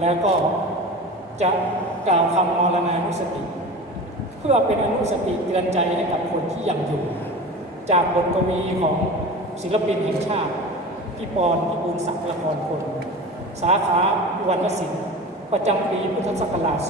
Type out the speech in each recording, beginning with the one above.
แล้วก็จะกล่าวคำมรณานุสติ เพื่อเป็นอนุสติเตือนใจให้กับคนที่ยังอยู่ จากบทกวีของศิลปินแห่งชาติพี่ปอนพี่บุญศักดิ์ละครคน สาขาวรรณศิลป์ประจำปีพุทธศักราช 2560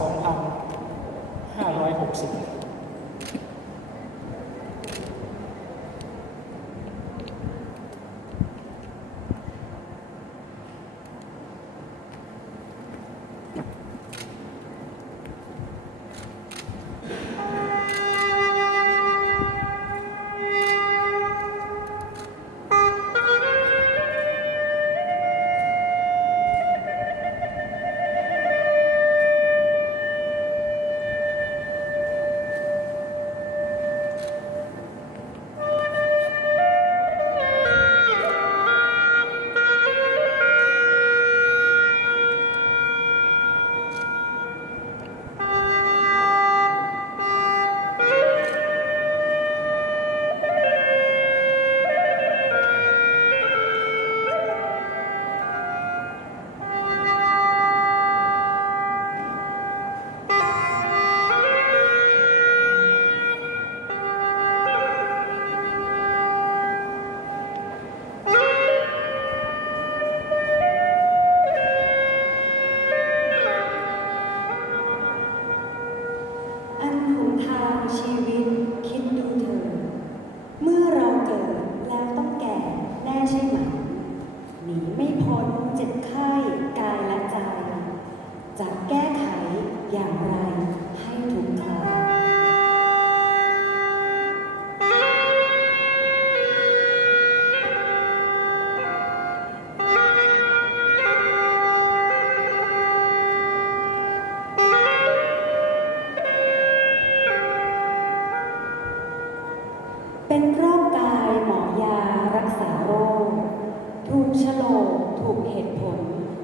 ถูกฉลกถูกเหตุผล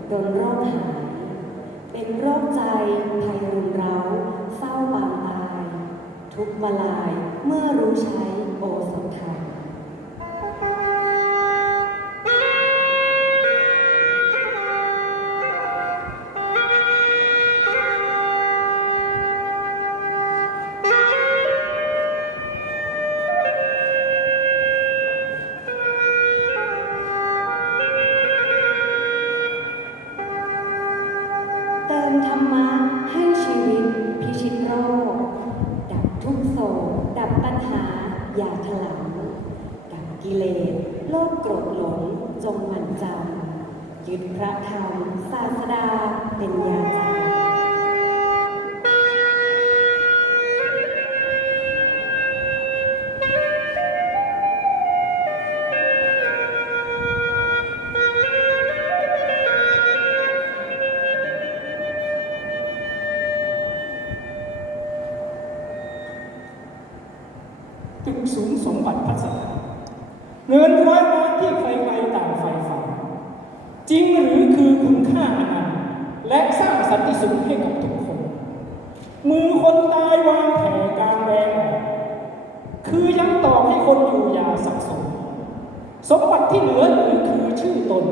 โดนโรคหาย เป็นโรคใจภัยรุนเร้า เศร้าบางตาย ทุกมาลายเมื่อรู้ใช้โอสถไทย เติมธรรมะให้ชีวิตพิชิตโรค ดับทุกโศกดับปัญหา อย่าถลำดับกิเลสโลภโกรธหลงจงหมั่นจำยึดพระธรรมศาสดาเป็นยาใจ ถึงสูงสมบัติพัสนาเงินร้อยล้านที่ใครๆต่างใฝ่ฝันจริงหรือคือคุณค่าอนันและสร้างสันติสุขให้กับทุกคน มือคนตายวางแผ่กลางแรงคือยังตอกให้คนอยู่ยาสับสนสมบัติที่เหลือหรือคือชื่อตน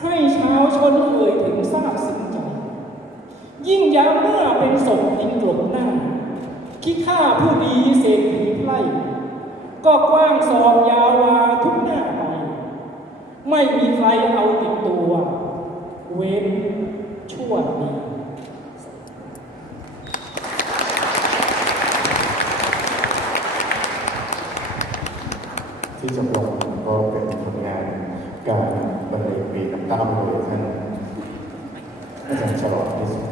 ให้ชาวชนเอ่ยถึงทราบซึ้งใจ ยิ่งยามเมื่อเป็นศพยิงกลบหน้า ขี้ข้าผู้ดีเศรษฐีไพร่ก็กว้างศอกยาววาทุกหน้าไป ไม่มีใครเอาติดตัว เว้นชั่วดีที่จำลองก็เป็นผลงานการบรรเลงเพลงน้ำตาโดยท่านอาจารย์ฉลองที่สุด